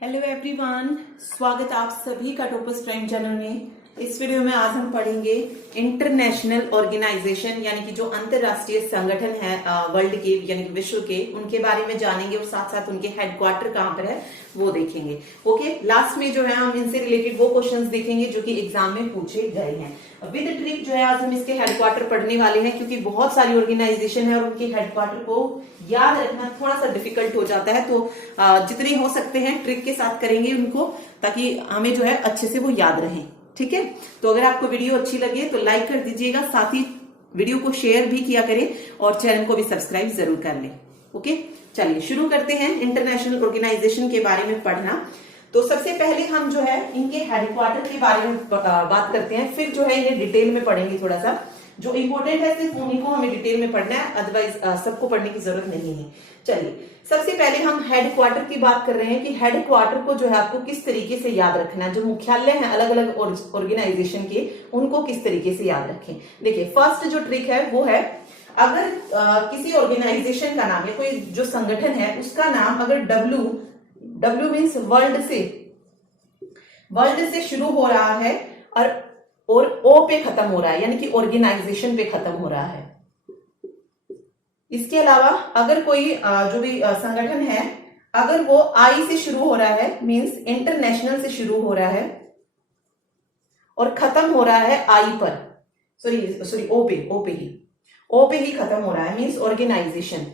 Hello everyone, स्वागत आप सभी का टॉपर्स प्राइम चैनल में। इस वीडियो में आज हम पढ़ेंगे इंटरनेशनल ऑर्गेनाइजेशन यानी कि जो अंतरराष्ट्रीय संगठन है वर्ल्ड के यानी कि विश्व के, उनके बारे में जानेंगे और साथ साथ उनके हेडक्वार्टर कहाँ पर है वो देखेंगे। ओके, लास्ट में जो है हम इनसे रिलेटेड वो क्वेश्चंस देखेंगे जो कि एग्जाम में पूछे गए हैं। विद ट्रिक जो है आज हम इसके हेडक्वार्टर पढ़ने वाले हैं, क्योंकि बहुत सारी ऑर्गेनाइजेशन है और उनके हेडक्वार्टर को याद रखना थोड़ा सा डिफिकल्ट हो जाता है। तो जितने हो सकते हैं ट्रिक के साथ करेंगे उनको, ताकि हमें जो है अच्छे से वो याद रहे। ठीक है, तो अगर आपको वीडियो अच्छी लगे तो लाइक कर दीजिएगा, साथ ही वीडियो को शेयर भी किया करें और चैनल को भी सब्सक्राइब जरूर कर लें। ओके, चलिए शुरू करते हैं इंटरनेशनल ऑर्गेनाइजेशन के बारे में पढ़ना। तो सबसे पहले हम जो है इनके हेडक्वार्टर के बारे में बात करते हैं, फिर जो है इन्हें डिटेल में पढ़ेंगे। थोड़ा सा जो इंपॉर्टेंट है सिर्फ उन्हीं को हमें डिटेल में पढ़ना है, अदरवाइज सबको पढ़ने की जरूरत नहीं है। चलिए सबसे पहले हम हेडक्वार्टर की बात कर रहे हैं कि हेडक्वार्टर को जो है आपको किस तरीके से याद रखना है। जो मुख्यालय है अलग अलग ऑर्गेनाइजेशन के, उनको किस तरीके से याद रखें। देखिए फर्स्ट जो ट्रिक है वो है, अगर किसी ऑर्गेनाइजेशन का नाम या कोई जो संगठन है उसका नाम अगर डब्ल्यू मीन्स वर्ल्ड से शुरू हो रहा है और ओ पे खत्म हो रहा है, यानी कि ऑर्गेनाइजेशन पे खत्म हो रहा है। इसके अलावा अगर कोई जो भी संगठन है अगर वो आई से शुरू हो रहा है, मीन्स इंटरनेशनल से शुरू हो रहा है और खत्म हो रहा है आई पर, सॉरी ओ पे ही खत्म हो रहा है, मीन्स ऑर्गेनाइजेशन।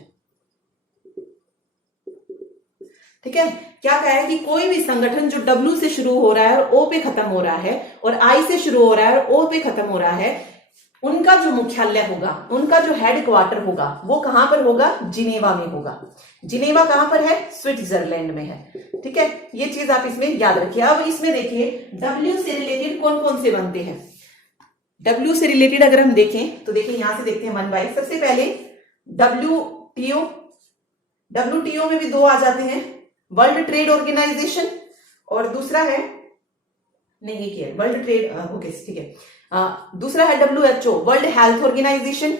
ठीक है, क्या कहा है कि कोई भी संगठन जो डब्ल्यू से शुरू हो रहा है और ओ पे खत्म हो रहा है और आई से शुरू हो रहा है और ओ पे खत्म हो रहा है, उनका जो मुख्यालय होगा, उनका जो हेडक्वार्टर होगा वो कहां पर होगा? जिनेवा में होगा। जिनेवा कहां पर है? स्विट्जरलैंड में है। ठीक है, ये चीज आप इसमें याद रखिए। अब इसमें देखिए डब्ल्यू से रिलेटेड कौन कौन से बनते हैं। डब्ल्यू से रिलेटेड अगर हम देखें तो देखिए यहां से देखते हैं वन बाय। सबसे पहले डब्ल्यूटीओ में भी दो आ जाते हैं, वर्ल्ड ट्रेड ऑर्गेनाइजेशन, और दूसरा है नहीं ये क्या है, वर्ल्ड ट्रेड, ओके ठीक है, दूसरा है WHO वर्ल्ड हेल्थ ऑर्गेनाइजेशन।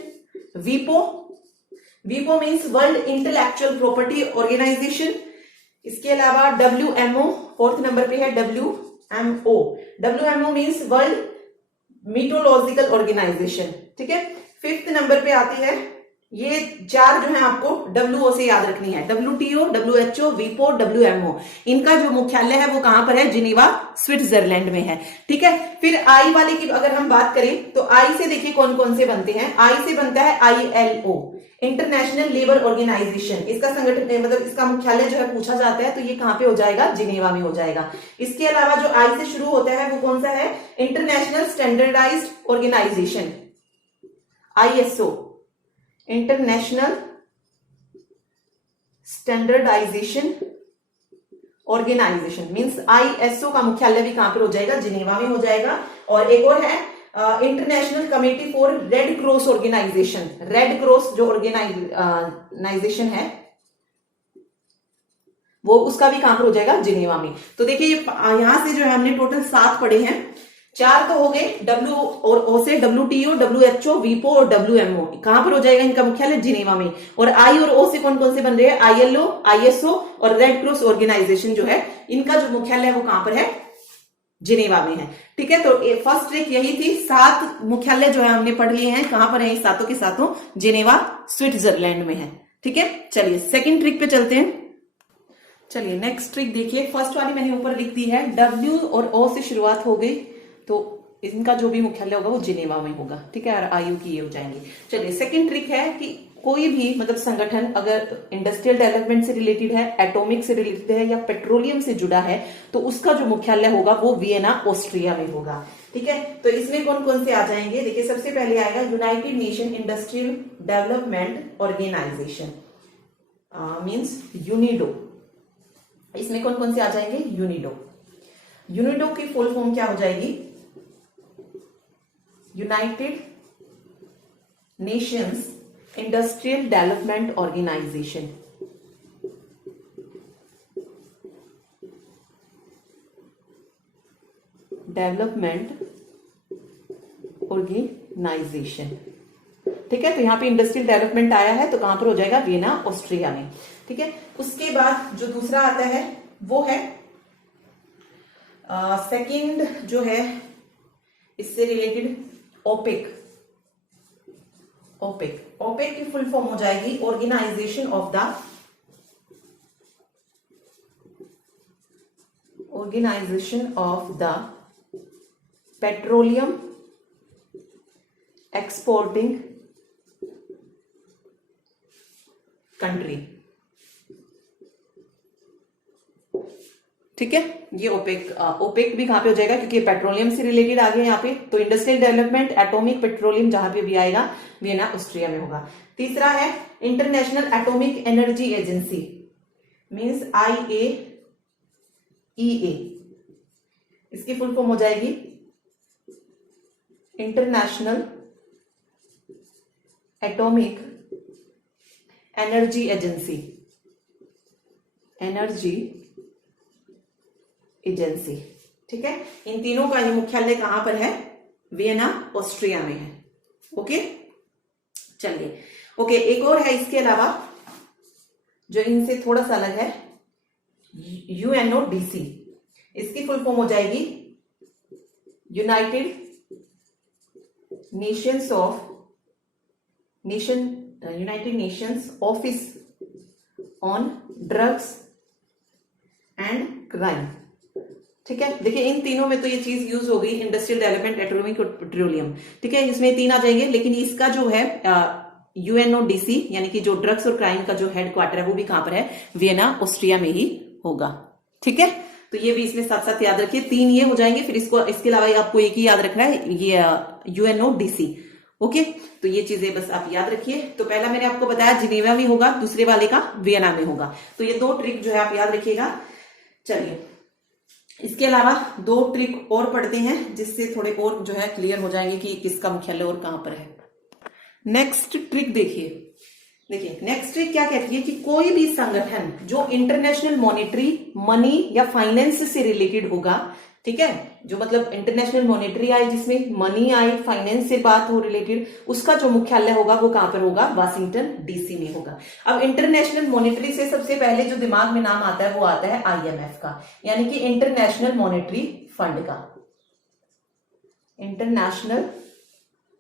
वीपो means world intellectual property organisation. इसके अलावा WMO फोर्थ नंबर पे है, WMO means world meteorological organisation. ठीक है, फिफ्थ नंबर पे आती है, ये चार जो है आपको WO से याद रखनी है, WTO, WHO, वीपो, WMO। इनका जो मुख्यालय है वो कहां पर है? जिनेवा स्विट्जरलैंड में है। ठीक है, फिर आई वाले की अगर हम बात करें तो आई से देखिए कौन कौन से बनते हैं। आई से बनता है ILO इंटरनेशनल लेबर ऑर्गेनाइजेशन। इसका संगठन मतलब इसका मुख्यालय जो है पूछा जाता है तो ये कहां पे हो जाएगा? जिनेवा में हो जाएगा। इसके अलावा जो आई से शुरू होता है वो कौन सा है? International standardised organisation, ISO international standardisation organisation, means ISO का मुख्यालय भी कहां पर हो जाएगा? जिनेवा में हो जाएगा। और एक और है international committee for red cross organisation. Red cross जो ऑर्गेनाइजेशन है वो उसका भी कहां पर हो जाएगा? जिनेवा में। तो देखिए ये यहां से जो है हमने टोटल 7 पढ़े हैं। 4 तो हो गए W और O से, WTO, WHO, वीपो और WMO। कहां पर हो जाएगा इनका मुख्यालय? जिनेवा में। और I और O से कौन कौन से बन रहे हैं? ILO, ISO और रेड क्रॉस ऑर्गेनाइजेशन जो है इनका जो मुख्यालय है वो कहां पर है? जिनेवा में है। ठीक है, तो फर्स्ट ट्रिक यही थी। 7 मुख्यालय जो है हमने पढ़ लिए हैं, कहां पर है? सातों के सातों जिनेवा स्विट्जरलैंड में है। ठीक है, चलिए सेकेंड ट्रिक पे चलते हैं। चलिए नेक्स्ट ट्रिक देखिए, फर्स्ट वाली मैंने ऊपर लिख दी है, W और O से शुरुआत हो गई तो इनका जो भी मुख्यालय होगा वो जिनेवा में होगा। ठीक है, और आयु की ये हो जाएंगे। चलिए सेकंड ट्रिक है कि कोई भी मतलब संगठन अगर इंडस्ट्रियल डेवलपमेंट से रिलेटेड है, एटॉमिक से रिलेटेड है या पेट्रोलियम से जुड़ा है तो उसका जो मुख्यालय होगा वो वियना ऑस्ट्रिया में होगा। ठीक है, तो इसमें कौन कौन से आ जाएंगे? देखिए सबसे पहले आएगा united nation industrial development organisation, means UNIDO. इसमें कौन कौन से आ जाएंगे? यूनिडो की फुल फॉर्म क्या हो जाएगी? United nations industrial development organisation. ठीक है, तो यहां पे इंडस्ट्रियल डेवलपमेंट आया है तो कहां पर हो जाएगा? वियना ऑस्ट्रिया में। ठीक है, उसके बाद जो दूसरा आता है वो है सेकंड जो है इससे रिलेटेड ओपेक। ओपेक ओपेक की फुल फॉर्म हो जाएगी organisation of the petroleum exporting country. ठीक है, ये ओपेक ओपेक भी कहां पे हो जाएगा क्योंकि पेट्रोलियम से रिलेटेड आ गया यहाँ पे, तो इंडस्ट्रियल डेवलपमेंट एटॉमिक पेट्रोलियम जहां पे भी आएगा वियना ऑस्ट्रिया में होगा। तीसरा है international atomic energy agency, means IAEA, इसकी फुल फॉर्म हो जाएगी इंटरनेशनल एटॉमिक एनर्जी एजेंसी। ठीक है, इन तीनों का ही मुख्यालय कहां पर है? वियना ऑस्ट्रिया में है। ओके, चलिए। ओके, एक और है इसके अलावा जो इनसे थोड़ा सा अलग है, UNODC, इसकी फुल फॉर्म हो जाएगी united Nations office on drugs and crime. ठीक है, देखिए इन तीनों में तो ये चीज यूज हो गई, इंडस्ट्रियल डेवलपमेंट, एटॉमिक और पेट्रोलियम। ठीक है, इसमें तीन आ जाएंगे, लेकिन इसका जो है UNODC यानी कि जो ड्रग्स और क्राइम का जो हेडक्वार्टर है वो भी कहां पर है? वियना ऑस्ट्रिया में ही होगा। ठीक है, तो ये भी इसमें साथ साथ याद रखिए, तीन ये हो जाएंगे, फिर इसको इसके अलावा आपको एक ही याद रखना है, ये UNODC। ओके, तो ये चीजें बस आप याद रखिए। तो पहला मैंने आपको बताया जिनेवा में होगा, दूसरे वाले का वियना में होगा, तो ये दो ट्रिक जो है आप याद रखिएगा। चलिए, इसके अलावा दो ट्रिक और पढ़ते हैं जिससे थोड़े और जो है क्लियर हो जाएंगे कि किसका मुख्यालय और कहां पर है। नेक्स्ट ट्रिक देखिए नेक्स्ट ट्रिक क्या कहती है कि कोई भी संगठन जो इंटरनेशनल मॉनेटरी, मनी या फाइनेंस से रिलेटेड होगा, ठीक है, जो मतलब इंटरनेशनल मॉनेटरी आई जिसमें मनी आई, फाइनेंस से बात हो रिलेटेड, उसका जो मुख्यालय होगा वो कहां पर होगा? वाशिंगटन DC में होगा। अब इंटरनेशनल मॉनेटरी से सबसे पहले जो दिमाग में नाम आता है वो आता है IMF का, यानी कि इंटरनेशनल मॉनेटरी फंड का। इंटरनेशनल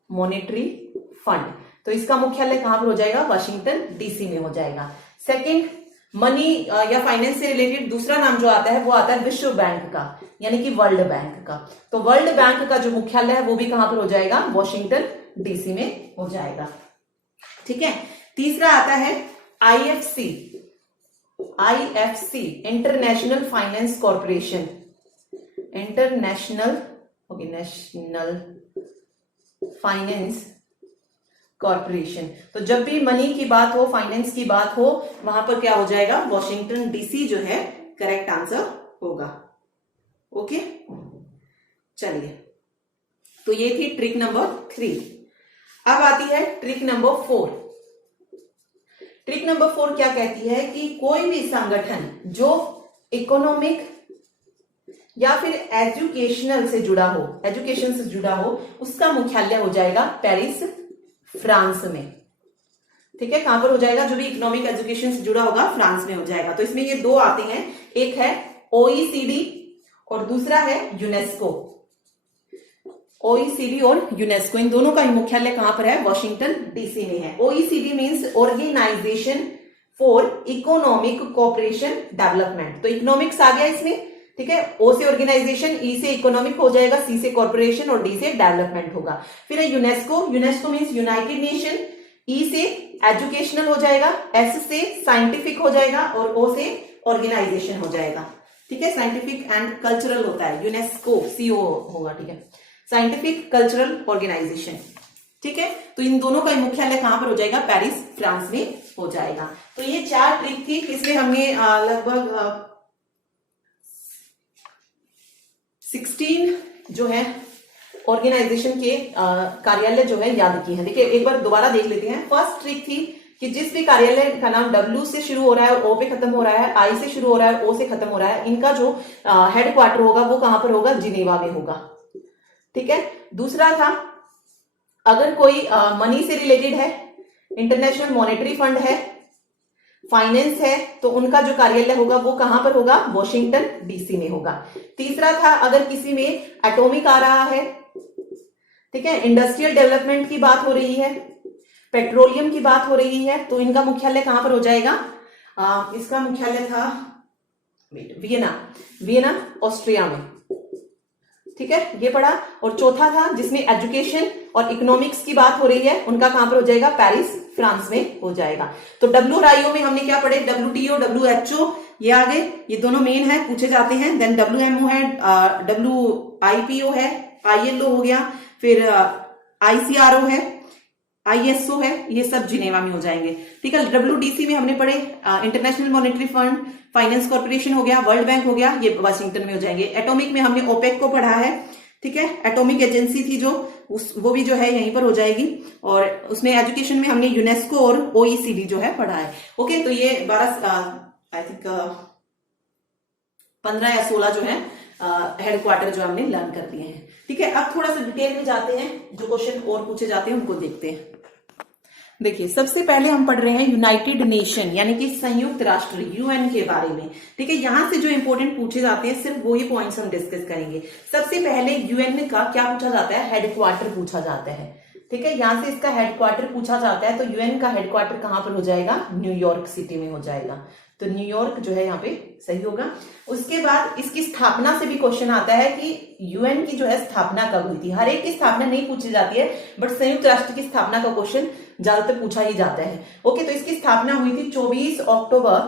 मॉनेटरी फंड, तो इसका मुख्यालय कहां पर हो जाएगा? वाशिंगटन DC में हो जाएगा। सेकंड, मनी या फाइनेंस से रिलेटेड दूसरा नाम जो आता है वो आता है विश्व बैंक का, यानी कि वर्ल्ड बैंक का। तो वर्ल्ड बैंक का जो मुख्यालय है वो भी कहां पर हो जाएगा? वाशिंगटन DC में हो जाएगा। ठीक है, तीसरा आता है IFC, international finance corporation, national finance corporation. तो जब भी मनी की बात हो, फाइनेंस की बात हो, वहां पर क्या हो जाएगा? वाशिंगटन DC जो है करेक्ट आंसर होगा। ओके, चलिए, तो ये थी ट्रिक नंबर 3। अब आती है ट्रिक नंबर 4। ट्रिक नंबर 4 क्या कहती है कि कोई भी संगठन जो इकोनॉमिक या फिर एजुकेशन से जुड़ा हो, उसका मुख्यालय हो जाएगा पेरिस, फ्रांस में। ठीक है, कहां पर हो जाएगा? जो भी इकोनॉमिक एजुकेशन से जुड़ा होगा फ्रांस में हो जाएगा। तो इसमें ये दो आते हैं, एक है OECD और दूसरा है यूनेस्को। OECD और यूनेस्को, इन दोनों का ही मुख्यालय कहां पर है? वाशिंगटन DC में है। OECD means organisation for economic cooperation development. तो इकोनॉमिक्स आ गया इसमें, ठीक है, O से ऑर्गेनाइजेशन, E से इकोनॉमिक हो जाएगा, C से कॉर्पोरेशन और D से डेवलपमेंट होगा। फिर है UNESCO means United nation, E से एजुकेशनल हो जाएगा, S से साइंटिफिक हो जाएगा और O से ऑर्गेनाइजेशन हो जाएगा। ठीक है, साइंटिफिक एंड कल्चरल होता है, यूनेस्को CO होगा। ठीक है, साइंटिफिक कल्चरल ऑर्गेनाइजेशन। ठीक है, तो इन दोनों का मुख्यालय कहां पर हो जाएगा? पेरिस, फ्रांस में हो जाएगा। तो ये 4 ट्रिक थी, इसमें हमने लगभग 16 जो है ऑर्गेनाइजेशन के कार्यालय जो है याद किए हैं। देखिए एक बार दोबारा देख लेते हैं। फर्स्ट ट्रिक थी कि जिस भी कार्यालय का नाम W से शुरू हो रहा है और O पे खत्म हो रहा है, I से शुरू हो रहा है, O से खत्म हो रहा है, इनका जो हेडक्वार्टर होगा वो कहां पर होगा? जिनेवा में होगा। ठीक है, दूसरा था अगर कोई मनी से रिलेटेड है, इंटरनेशनल मॉनेटरी फंड है, फाइनेंस है तो उनका जो कार्यालय होगा वो कहां पर होगा, वॉशिंगटन डीसी में होगा। तीसरा था अगर किसी में एटॉमिक आ रहा है, ठीक है, इंडस्ट्रियल डेवलपमेंट की बात हो रही है, पेट्रोलियम की बात हो रही है, तो इनका मुख्यालय कहां पर हो जाएगा, इसका मुख्यालय था वियना ऑस्ट्रिया में, ठीक है, ये पढ़ा। और चौथा था जिसमें एजुकेशन और इकोनॉमिक्स की बात हो रही है, उनका कहां पर हो जाएगा, पेरिस फ्रांस में हो जाएगा। तो डब्ल्यू और आईओ में हमने क्या पढ़े, WTO WHO ये आ गए, ये दोनों मेन है, पूछे जाते हैं। देन WMO है, WIPO है, ILO हो गया, फिर ICRO है, ISO है, ये सब जिनेवा में हो जाएंगे, ठीक है। WDC में हमने पढ़े international monetary fund, finance corporation हो गया, वर्ल्ड बैंक हो गया, ये वाशिंगटन में हो जाएंगे। एटॉमिक में हमने ओपेक को पढ़ा है, ठीक है, एटॉमिक एजेंसी थी जो वो भी जो है यहीं पर हो जाएगी। और उसमें एजुकेशन में हमने यूनेस्को और OECD जो है पढ़ा है। ओके, तो ये 12 आई थिंक 15 या 16 जो है हेडक्वार्टर जो हमने लर्न कर लिए हैं, ठीक है। अब थोड़ा सा डिटेल में जाते हैं, जो क्वेश्चन और पूछे जाते हैं उनको देखते हैं। देखिए, सबसे पहले हम पढ़ रहे हैं यूनाइटेड नेशन यानी कि संयुक्त राष्ट्र UN के बारे में, ठीक है। यहां से जो इंपोर्टेंट पूछे जाते हैं सिर्फ वही पॉइंट्स हम डिस्कस करेंगे। सबसे पहले UN का क्या पूछा जाता है, हेडक्वार्टर पूछा जाता है, ठीक है। यहां से इसका हेडक्वार्टर पूछा जाता है, तो UN का हेडक्वार्टर कहां पर हो जाएगा, न्यूयॉर्क सिटी में हो जाएगा। तो न्यूयॉर्क जो है यहाँ पे सही होगा। उसके बाद इसकी स्थापना से भी क्वेश्चन आता है कि UN की जो है स्थापना कब हुई थी। हर एक की स्थापना नहीं पूछी जाती है, बट संयुक्त राष्ट्र की स्थापना का क्वेश्चन ज्यादातर पूछा ही जाता है। ओके, तो इसकी स्थापना हुई थी 24 अक्टूबर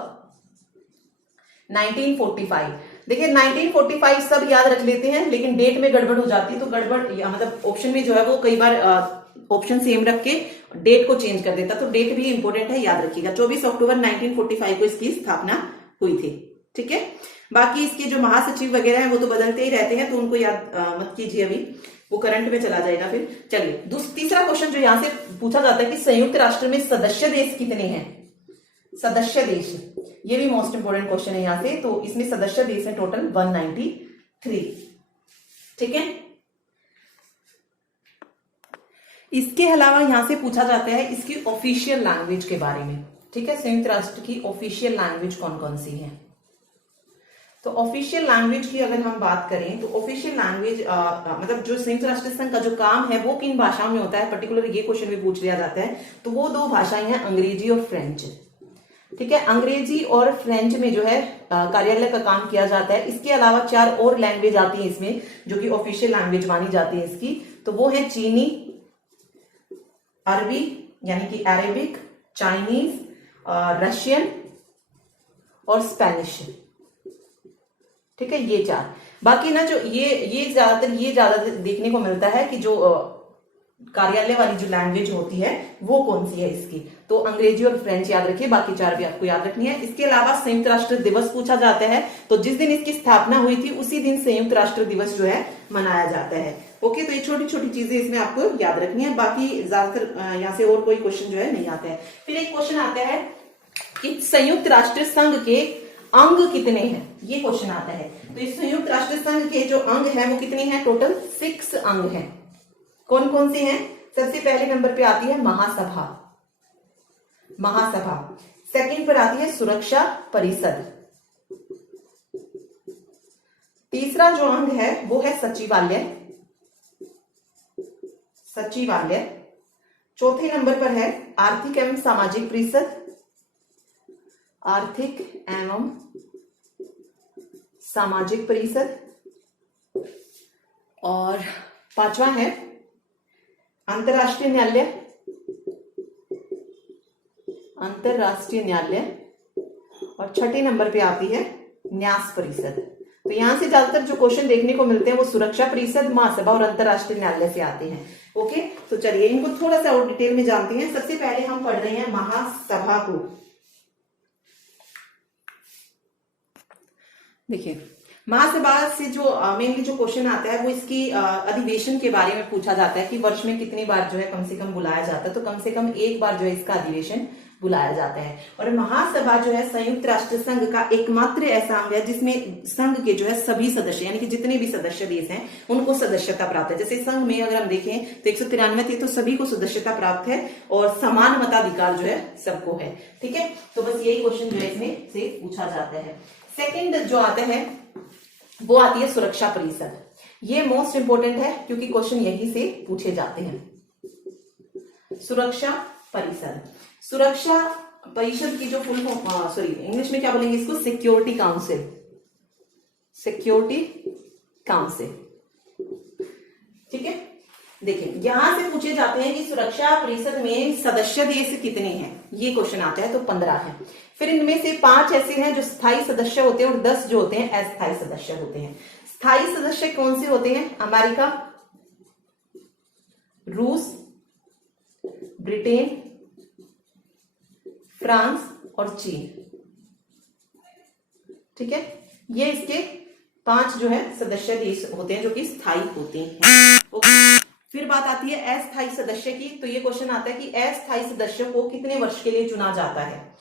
1945। देखिए 1945 सब याद रख लेते हैं, लेकिन डेट में गड़बड़ हो जाती है, तो गड़बड़ मतलब ऑप्शन में जो है वो कई बार ऑप्शन सेम रख के डेट को चेंज कर देता, तो डेट भी इंपॉर्टेंट है, याद रखिएगा। 24 अक्टूबर 1945 को इसकी स्थापना हुई थी, ठीक है। बाकी इसके जो महासचिव वगैरह हैं वो तो बदलते ही रहते हैं, तो उनको याद मत कीजिए, अभी वो करंट में चला जाएगा फिर। चलिए, तीसरा क्वेश्चन जो यहां से पूछा जाता है कि संयुक्त राष्ट्र में सदस्य देश कितने हैं, सदस्य देश, ये भी मोस्ट इंपोर्टेंट क्वेश्चन है यहाँ से। तो इसमें सदस्य देश है टोटल 193, ठीक है। इसके अलावा यहां से पूछा जाता है इसकी ऑफिशियल लैंग्वेज के बारे में, ठीक है। संयुक्त राष्ट्र की ऑफिशियल लैंग्वेज कौन कौन सी है। तो ऑफिशियल लैंग्वेज की अगर हम बात करें तो ऑफिशियल लैंग्वेज मतलब जो संयुक्त राष्ट्र संघ का जो काम है वो किन भाषाओं में होता है, पर्टिकुलर ये क्वेश्चन भी पूछ लिया जाता है। तो वो 2 भाषाएं हैं, अंग्रेजी और फ्रेंच, ठीक है। अंग्रेजी और फ्रेंच में जो है कार्यालय का काम किया जाता है। इसके अलावा 4 और लैंग्वेज आती है इसमें जो कि ऑफिशियल लैंग्वेज मानी जाती है इसकी, तो वो है चीनी, अरबी यानी कि अरेबिक, चाइनीज, रशियन और स्पेनिश, ठीक है, ये 4। बाकी ना जो ये ज्यादा देखने को मिलता है कि जो कार्यालय वाली जो लैंग्वेज होती है वो कौन सी है इसकी, तो अंग्रेजी और फ्रेंच याद रखिए, बाकी 4 भी आपको याद रखनी है। इसके अलावा संयुक्त राष्ट्र दिवस पूछा जाता है, तो जिस दिन इसकी स्थापना हुई थी उसी दिन संयुक्त राष्ट्र दिवस जो है मनाया जाता है। ओके, तो ये छोटी छोटी चीजें इसमें आपको याद रखनी है, बाकी ज्यादातर यहाँ से और कोई क्वेश्चन जो है नहीं आता है। फिर एक क्वेश्चन आता है कि संयुक्त राष्ट्र संघ के अंग कितने हैं, ये क्वेश्चन आता है। तो इस संयुक्त राष्ट्र संघ के जो अंग हैं वो कितने हैं, टोटल 6 अंग हैं। कौन कौन से हैं, सबसे पहले नंबर पे आती है महासभा, सेकंड पर आती है सुरक्षा परिषद, तीसरा जो अंग है वो है सचिवालय, चौथे नंबर पर है आर्थिक एवं सामाजिक परिषद, और 5वां है अंतरराष्ट्रीय न्यायालय, और छठे नंबर पे आती है न्यास परिषद। तो यहां से ज्यादातर जो क्वेश्चन देखने को मिलते हैं वो सुरक्षा परिषद, महासभा और अंतरराष्ट्रीय न्यायालय से आते हैं। ओके, तो चलिए इनको थोड़ा सा और डिटेल में जानते हैं। सबसे पहले हम पढ़ रहे हैं महासभा को। देखिए, महासभा से जो मेनली जो क्वेश्चन आता है वो इसकी अधिवेशन के बारे में पूछा जाता है कि वर्ष में कितनी बार जो है कम से कम बुलाया जाता है। तो कम से कम एक बार जो है इसका अधिवेशन बुलाया जाता है। और महासभा जो है संयुक्त राष्ट्र संघ का एकमात्र ऐसा अंग है जिसमें संघ के जो है सभी सदस्य यानी कि जितने भी सदस्य देश हैं उनको सदस्यता प्राप्त है। जैसे संघ में अगर हम देखें तो 193 थे, तो सभी को सदस्यता प्राप्त है और समान मताधिकार जो है सबको है। ठीक है, तो बस यही क्वेश्चन जो है इसमें से पूछा जाता है। सेकेंड जो आता है वो आती है सुरक्षा परिषद। ये मोस्ट इंपोर्टेंट है क्योंकि क्वेश्चन यही से पूछे जाते हैं। सुरक्षा परिषद, सुरक्षा परिषद की जो फुल फॉर्म, सॉरी इंग्लिश में क्या बोलेंगे इसको, सिक्योरिटी काउंसिल, सिक्योरिटी काउंसिल। ठीक है, देखिए यहां से पूछे जाते हैं कि सुरक्षा परिषद में सदस्य देश कितने हैं, ये क्वेश्चन आता है, तो 15 है। फिर इनमें से 5 ऐसे हैं जो स्थायी सदस्य होते हैं और 10 जो होते हैं अस्थायी सदस्य होते हैं। स्थायी सदस्य कौन से होते हैं? अमेरिका, रूस, ब्रिटेन, फ्रांस और चीन। ठीक है, ये इसके 5 जो है सदस्य देश होते हैं जो कि स्थायी होते हैं। ओके, फिर बात आती है अस्थायी सदस्य की। तो ये क्वेश्चन आता है कि अस्थायी सदस्य को कितने वर्ष के लिए चुना जाता है।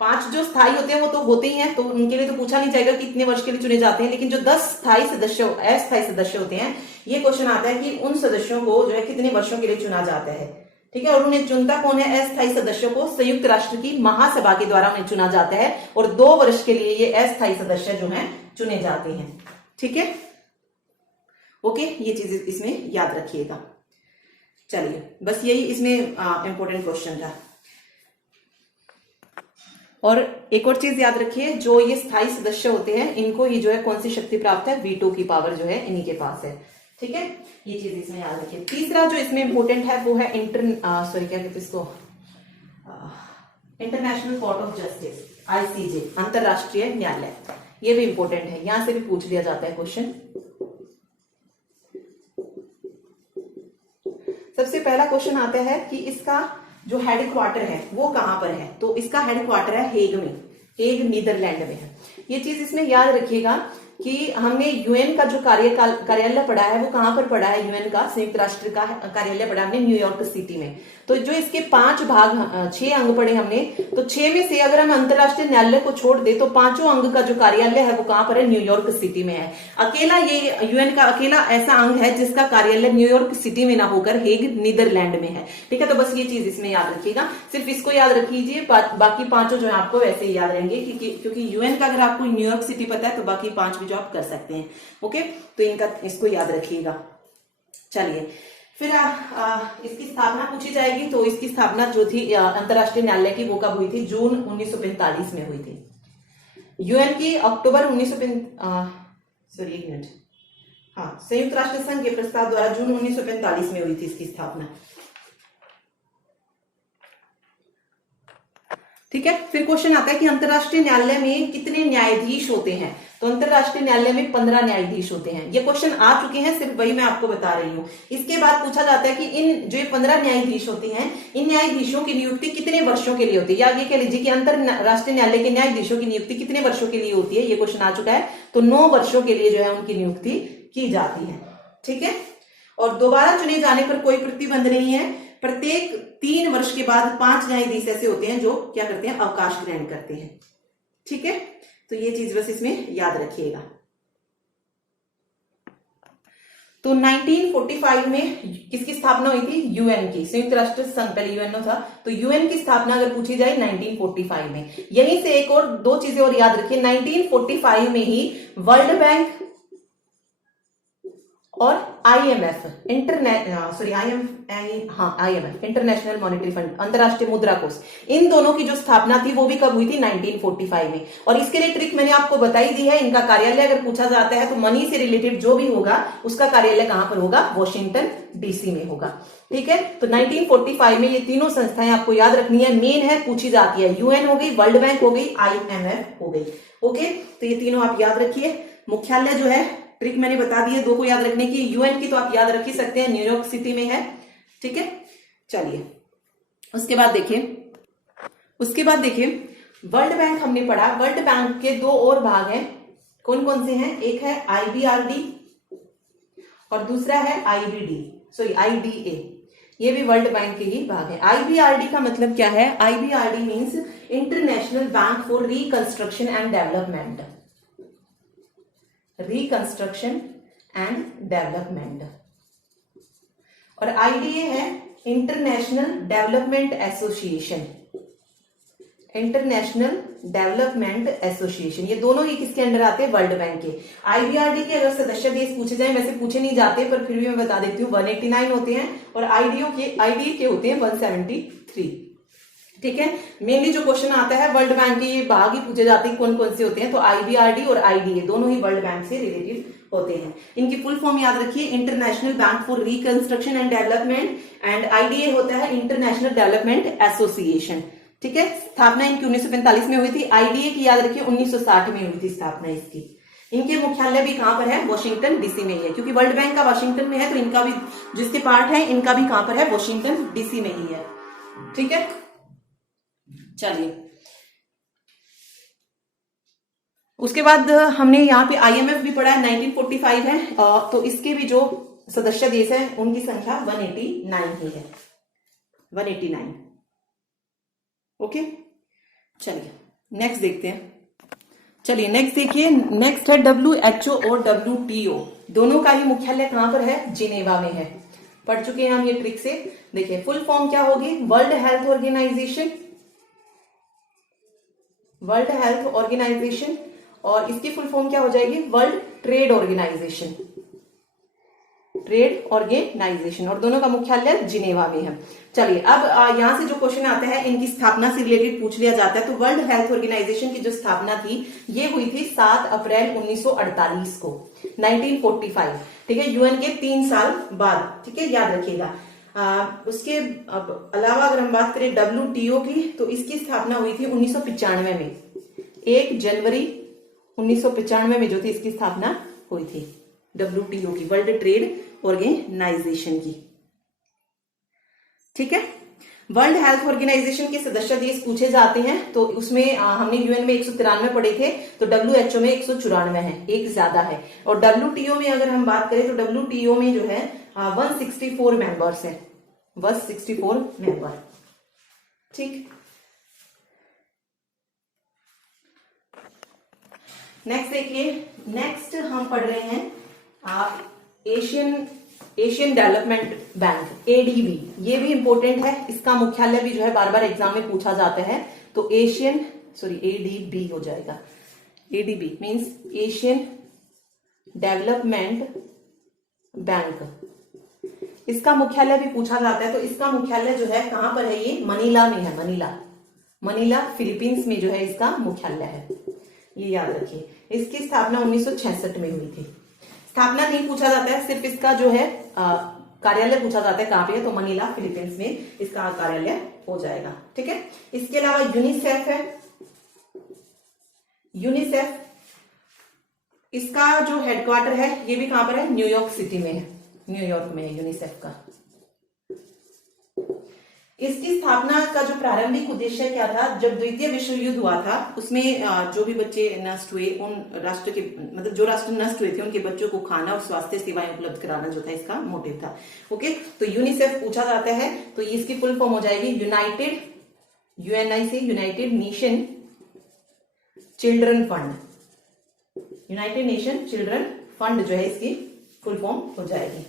5 जो स्थायी होते हैं वो तो होते ही हैं, तो उनके लिए तो पूछा नहीं जाएगा कि कितने वर्ष के लिए चुने जाते हैं, लेकिन जो 10 स्थायी सदस्य अस्थायी सदस्य होते हैं, ये क्वेश्चन आता है कि उन सदस्यों को जो है कितने वर्षों के लिए चुना जाता है। ठीक है, और उन्हें चुनता कौन है? अस्थायी सदस्यों को संयुक्त राष्ट्र की महासभा के द्वारा उन्हें चुना जाता है और 2 वर्ष के लिए ये अस्थायी सदस्य जो है चुने जाते हैं। ठीक है, ओके, ये चीज इसमें याद रखिएगा। चलिए, बस यही इसमें इंपॉर्टेंट क्वेश्चन था। और एक और चीज याद रखिए, जो ये स्थायी सदस्य होते हैं इनको ये जो है कौन सी शक्ति प्राप्त है? वीटो की पावर जो है इन्हीं के पास है। ठीक है, ये चीज इसमें याद रखिए। तीसरा जो इसमें इंपॉर्टेंट है वो है क्या कहते हैं इसको, international court of justice, ICJ, अंतरराष्ट्रीय न्यायालय। ये भी इंपॉर्टेंट है, यहां से भी पूछ लिया जाता है क्वेश्चन। सबसे पहला क्वेश्चन आता है कि इसका जो हेडक्वार्टर है वो कहां पर है। तो इसका हेडक्वार्टर है हेग में, हेग नीदरलैंड में है। ये चीज इसमें याद रखिएगा कि हमने यूएन का जो कार्यालय पढ़ा है वो कहां पर पढ़ा है? यूएन का संयुक्त राष्ट्र का कार्यालय पढ़ा हमने न्यूयॉर्क सिटी में। तो जो इसके 5 भाग 6 अंग पढ़े हमने, तो 6 में से अगर हम अंतरराष्ट्रीय न्यायालय को छोड़ दे तो 5 अंग का जो कार्यालय है वो कहां पर है? न्यूयॉर्क सिटी में है। अकेला ये यूएन का अकेला ऐसा अंग है जिसका कार्यालय न्यूयॉर्क सिटी में ना होकर हेग नीदरलैंड में है। ठीक है, तो बस ये चीज इसमें याद रखिएगा। सिर्फ इसको याद रखिए, बाकी 5 जो है आपको वैसे ही याद रहेंगे क्योंकि यूएन का अगर आपको न्यूयॉर्क सिटी पता है तो बाकी 5 भी जो आप कर सकते हैं। ओके, तो इसको याद रखिएगा। चलिए, फिर इसकी स्थापना पूछी जाएगी। तो इसकी स्थापना जो थी अंतरराष्ट्रीय न्यायालय की वो कब हुई थी? जून 1945 में हुई थी। यूएन की अक्टूबर 1945 संयुक्त राष्ट्र संघ के प्रस्ताव द्वारा जून 1945 में हुई थी इसकी स्थापना। ठीक है, फिर क्वेश्चन आता है कि अंतरराष्ट्रीय न्यायालय में कितने न्यायाधीश होते हैं। तो अंतरराष्ट्रीय न्यायालय में 15 न्यायाधीश होते हैं। ये क्वेश्चन आ चुके हैं, सिर्फ वही मैं आपको बता रही हूँ। इसके बाद पूछा जाता है कि इन जो 15 न्यायाधीश होते हैं, इन न्यायाधीशों की नियुक्ति कितने वर्षों के लिए होती है, या ये कह लीजिए कि अंतरराष्ट्रीय न्यायालय के न्यायाधीशों की नियुक्ति कितने वर्षों के लिए होती है। ये क्वेश्चन आ चुका है, तो 9 वर्षों के लिए जो है उनकी नियुक्ति की जाती है। ठीक है, और दोबारा चुने जाने पर कोई प्रतिबंध नहीं है। प्रत्येक 3 वर्ष के बाद 5 न्यायाधीश ऐसे होते हैं जो क्या करते हैं? अवकाश ग्रहण करते हैं। ठीक है, तो ये चीज बस इसमें याद रखिएगा। तो 1945 में किसकी स्थापना हुई थी? यूएन की, संयुक्त राष्ट्र संघ, पहले यूएनओ था। तो यूएन की स्थापना अगर पूछी जाए 1945 में। यहीं से एक और 2 चीजें और याद रखिए। 1945 में ही वर्ल्ड बैंक और IMF, इंटरनेशनल मॉनेटरी फंड, अंतरराष्ट्रीय मुद्रा कोष, इन दोनों की जो स्थापना थी वो भी कब हुई थी? 1945 में। और इसके लिए ट्रिक मैंने आपको बताई दी है। इनका कार्यालय अगर पूछा जाता है तो मनी से रिलेटेड जो भी होगा उसका कार्यालय कहां पर होगा? वॉशिंगटन DC में होगा। ठीक है, तो 1945 में ये तीनों संस्थाएं आपको याद रखनी है, मेन है, पूछी जाती है। यूएन हो गई, वर्ल्ड बैंक हो गई, IMF हो गई। ओके, तो ये तीनों आप याद रखिए। मुख्यालय जो है, ट्रिक मैंने बता दी है 2 को याद रखने की। यूएन की तो आप याद रख ही सकते हैं, न्यूयॉर्क सिटी में है। ठीक है, चलिए उसके बाद देखिए वर्ल्ड बैंक हमने पढ़ा। वर्ल्ड बैंक के 2 और भाग हैं, कौन कौन से हैं? एक है IBRD और दूसरा है IDA। ये भी वर्ल्ड बैंक के ही भाग है। आईबीआरडी का मतलब क्या है? IBRD means international bank for reconstruction and development, reconstruction and development. और आईडीए है international development association, international development association. ये दोनों ही किसके अंडर आते हैं? वर्ल्ड बैंक के। आईबीआरडी के अगर सदस्य देश पूछे जाए, वैसे पूछे नहीं जाते पर फिर भी मैं बता देती हूँ, 189 होते हैं और आईडीए के होते हैं 173। ठीक है, मेनली जो क्वेश्चन आता है वर्ल्ड बैंक के ये भाग ही पूछे जाते हैं, कौन कौन से होते हैं, तो आईबीआरडी और आईडीए दोनों ही वर्ल्ड बैंक से रिलेटेड होते हैं। इनकी फुल फॉर्म याद रखिए, international bank for reconstruction and development, and IDA होता है इंटरनेशनल डेवलपमेंट एसोसिएशन। ठीक है, स्थापना इनकी 1945 में हुई थी। आईडीए की याद रखिए 1960 में हुई थी स्थापना इसकी। इनके मुख्यालय भी कहां पर है? वॉशिंगटन डीसी में ही है, क्योंकि वर्ल्ड बैंक का वॉशिंगटन में है, तो इनका भी जिसके पार्ट है इनका भी कहां पर है? वॉशिंगटन डीसी में ही है। ठीक है, चलिए उसके बाद हमने यहाँ पे आईएमएफ भी पढ़ा है, 1945 है, तो इसके भी जो सदस्य देश है उनकी संख्या 189 ही है, 189। ओके, चलिए नेक्स्ट देखते हैं। चलिए नेक्स्ट देखिए, नेक्स्ट है WHO और WTO। दोनों का ही मुख्यालय कहां पर है? जिनेवा में है। पढ़ चुके हैं हम ये ट्रिक से। देखिए फुल फॉर्म क्या होगी? World health organisation, world health organisation, और इसकी फुल फॉर्म क्या हो जाएगी? World trade organisation, trade organisation, और दोनों का मुख्यालय जिनेवा में है। चलिए अब यहां से जो क्वेश्चन आता है इनकी स्थापना से रिलेटेड पूछ लिया जाता है। तो वर्ल्ड हेल्थ ऑर्गेनाइजेशन की जो स्थापना थी ये हुई थी 7 अप्रैल 1948 को, 1945। ठीक है, यूएन के 3 साल बाद। ठीक है, याद रखिएगा। उसके अलावा अगर हम बात करें WTO की, तो इसकी स्थापना हुई थी 1995 में, 1 जनवरी 1995 में जो थी इसकी स्थापना हुई थी WTO की, वर्ल्ड ट्रेड ऑर्गेनाइजेशन की। ठीक है, वर्ल्ड हेल्थ ऑर्गेनाइजेशन के सदस्य देश पूछे जाते हैं, तो उसमें हमने यूएन में 193 पढ़े थे, तो WHO में 194 है, एक ज्यादा है। और WTO में अगर हम बात करें तो WTO में जो है 164 मेंबर्स है, 164 मेंबर। ठीक, नेक्स्ट देखिए, नेक्स्ट हम पढ़ रहे हैं एशियन डेवलपमेंट बैंक, ADB। ये भी इंपॉर्टेंट है, इसका मुख्यालय भी जो है बार बार एग्जाम में पूछा जाता है। तो ADB हो जाएगा। ADB means Asian development bank. इसका मुख्यालय भी पूछा जाता है, तो इसका मुख्यालय जो है कहां पर है? ये मनीला में है, मनीला फिलीपींस में जो है इसका मुख्यालय है, ये याद रखिए। इसकी स्थापना 1966 में हुई थी। स्थापना नहीं पूछा जाता है, सिर्फ इसका जो है कार्यालय पूछा जाता है कहां पे है, तो मनीला फिलीपींस में इसका कार्यालय हो जाएगा। ठीक है, इसके अलावा यूनिसेफ है, यूनिसेफ इसका जो हेडक्वार्टर है ये भी कहां पर है? न्यूयॉर्क सिटी में है, न्यूयॉर्क में है यूनिसेफ का। इसकी स्थापना का जो प्रारंभिक उद्देश्य क्या था? जब द्वितीय विश्व युद्ध हुआ था उसमें जो भी बच्चे नष्ट हुए, उन राष्ट्र के मतलब जो राष्ट्र नष्ट हुए थे उनके बच्चों को खाना और स्वास्थ्य सेवाएं उपलब्ध कराना जो था इसका मोटिव था। ओके, तो यूनिसेफ पूछा जाता है, तो इसकी फुल फॉर्म हो जाएगी यूनाइटेड, UNI से United nation children fund, United nation children fund जो है इसकी फुल फॉर्म हो जाएगी।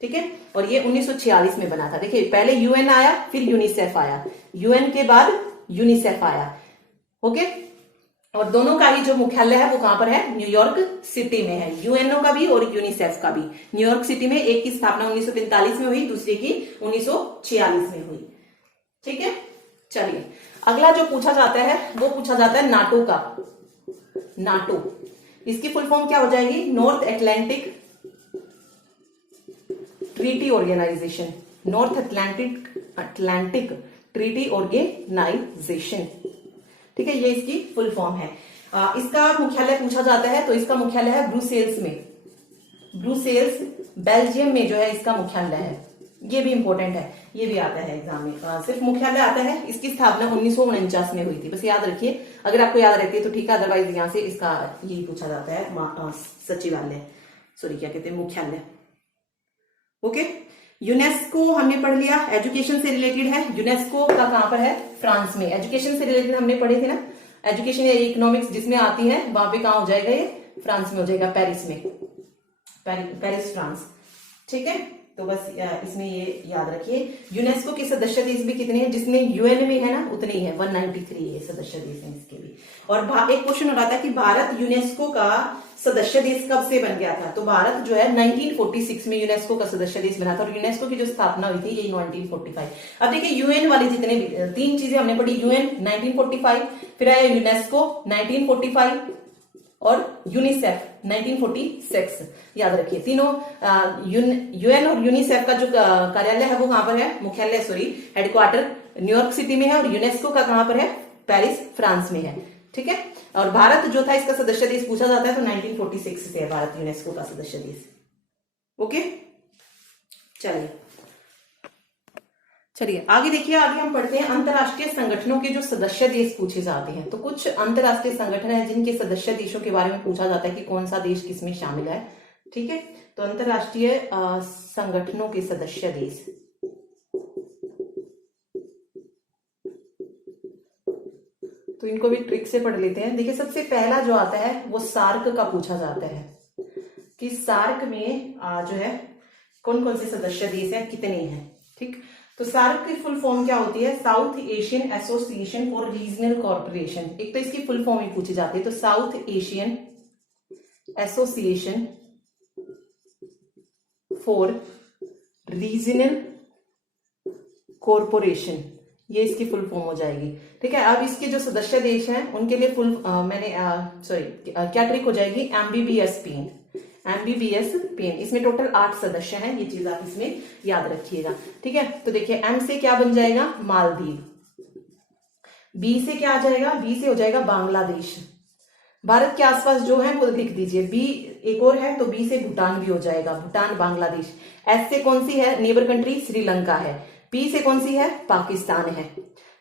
ठीक है, और ये 1946 में बना था। देखिए पहले UN आया, फिर यूनिसेफ आया, UN के बाद यूनिसेफ आया। ओके, और दोनों का ही जो मुख्यालय है वो कहां पर है? न्यूयॉर्क सिटी में है, UNO का भी और यूनिसेफ का भी। न्यूयॉर्क सिटी में एक की स्थापना 1945 में हुई, दूसरे की 1946 में हुई। ठीक है, चलिए अगला जो पूछा जाता है वो पूछा जाता है नाटो का। नाटो, इसकी फुल फॉर्म क्या हो जाएगी? North Atlantic treaty organisation, north Atlantic treaty organisation. ठीक है, ये इसकी फुल फॉर्म है। इसका मुख्यालय पूछा जाता है, तो इसका मुख्यालय है ब्रुसेल्स में, ब्रुसेल्स बेल्जियम में जो है इसका मुख्यालय है। ये भी इंपॉर्टेंट है, ये भी आता है एग्जाम में। सिर्फ मुख्यालय आता है। इसकी स्थापना 1949 में हुई थी, बस याद रखिए, अगर आपको याद रहती है तो ठीक है, अदरवाइज यहां से इसका यही पूछा जाता है सचिवालय, सॉरी क्या कहते हैं, मुख्यालय। ओके, यूनेस्को हमने पढ़ लिया, एजुकेशन से रिलेटेड है। यूनेस्को का कहां पर है? फ्रांस में। एजुकेशन से रिलेटेड हमने पढ़े थे ना, एजुकेशन या इकोनॉमिक्स जिसमें आती है वहां पे कहां हो जाएगा? ये फ्रांस में हो जाएगा, पेरिस में, पेरिस फ्रांस। ठीक है, तो बस इसमें ये याद रखिए। यूनेस्को के सदस्य देश भी कितने हैं? जितने यूएन में है ना उतने ही है, 193 है सदस्य देश हैं इसके भी। और एक क्वेश्चन हो रहा था कि भारत यूनेस्को का सदस्य देश कब से बन गया था? तो भारत जो है 1946 में यूनेस्को का सदस्य देश बना था, और यूनेस्को की जो स्थापना हुई थी ये 1945। अब देखिए यूएन वाले जितने भी 3 चीजें हमने पढ़ी, यूएन 1945, फिर आया यूनेस्को 1945 और यूनिसेफ 1946। याद रखिए तीनों। यूएन और यूनिसेफ का जो कार्यालय है वो कहां पर है? मुख्यालय सॉरी हेडक्वार्टर न्यूयॉर्क सिटी में है, और यूनेस्को का कहां पर है? पेरिस फ्रांस में है। ठीक है, और भारत जो था इसका सदस्य देश पूछा जाता है तो 1946 से है भारत यूनेस्को का सदस्य देश। ओके, चलिए आगे देखिए। आगे हम पढ़ते हैं अंतरराष्ट्रीय संगठनों के जो सदस्य देश पूछे जाते हैं। तो कुछ अंतरराष्ट्रीय संगठन है जिनके सदस्य देशों के बारे में पूछा जाता है कि कौन सा देश किसमें शामिल है। ठीक है, तो अंतरराष्ट्रीय संगठनों के सदस्य देश, तो इनको भी ट्रिक से पढ़ लेते हैं। देखिए सबसे पहला जो आता है वो सार्क का पूछा जाता है कि सार्क में जो है कौन कौन से सदस्य देश हैं, कितने हैं। ठीक, तो सार्क की फुल फॉर्म क्या होती है? South Asian association for regional corporation. एक तो इसकी फुल फॉर्म ही पूछी जाती है, तो south Asian association for regional corporation, ये इसकी फुल फॉर्म हो जाएगी। ठीक है, अब इसके जो सदस्य देश हैं उनके लिए क्या ट्रिक हो जाएगी? MBBS pen, MBBS pen. इसमें टोटल 8 सदस्य हैं, ये चीज आप इसमें याद रखिएगा। ठीक है, तो देखिए एम से क्या बन जाएगा? मालदीव। बी से क्या आ जाएगा? बी से हो जाएगा बांग्लादेश। भारत के आसपास जो है वो लिख दीजिए। बी एक और है तो बी से भूटान भी हो जाएगा, भूटान बांग्लादेश। एस से कौन सी है? नेबर कंट्री श्रीलंका है। पी से कौन सी है? पाकिस्तान है।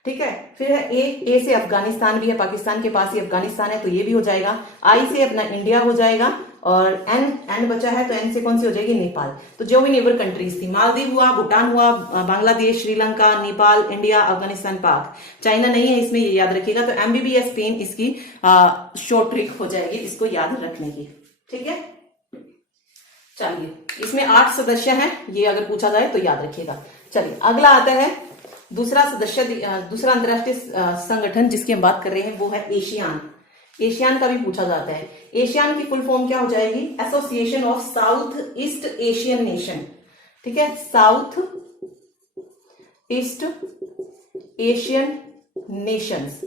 ठीक है, फिर है ए से अफगानिस्तान भी है, पाकिस्तान के पास ही अफगानिस्तान है तो ये भी हो जाएगा। आई से अपना इंडिया हो जाएगा, और एन बचा है तो एन से कौन सी हो जाएगी? नेपाल। तो जो भी नेबर कंट्रीज थी, मालदीव हुआ, भूटान हुआ, बांग्लादेश, श्रीलंका, नेपाल, इंडिया, अफगानिस्तान, पाक। चाइना नहीं है इसमें, ये याद रखिएगा। तो एमबीबीएस पेन इसकी शॉर्ट ट्रिक हो जाएगी, इसको याद रखने की। ठीक है, चलिए इसमें 8 सदस्य हैं, ये अगर पूछा जाए तो याद रखिएगा। चलिए अगला आता है दूसरा अंतरराष्ट्रीय संगठन जिसकी हम बात कर रहे हैं वो है एशियान। एशियान का भी पूछा जाता है। एशियान की फुल फॉर्म क्या हो जाएगी? Association of south east Asian nation. ठीक है, south east Asian Nations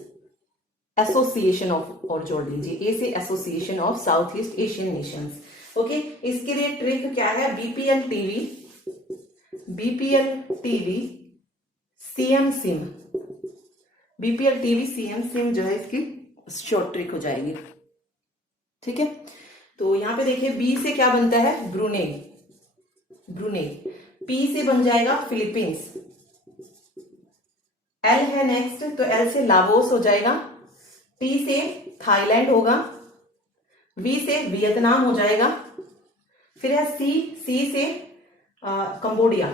association of, और जोड़ लीजिए ए से association of south east Asian Nations. Okay, इसके लिए ट्रिक क्या है? BPL TV CM SIM, BPL TV CM SIM जो है इसकी शॉर्ट ट्रिक हो जाएगी। ठीक है, तो यहां पे देखिए बी से क्या बनता है? ब्रुनेई। पी से बन जाएगा फिलीपींस। एल है नेक्स्ट, तो एल से लाओस हो जाएगा। टी से थाईलैंड होगा। वी से वियतनाम हो जाएगा। फिर है सी से कंबोडिया।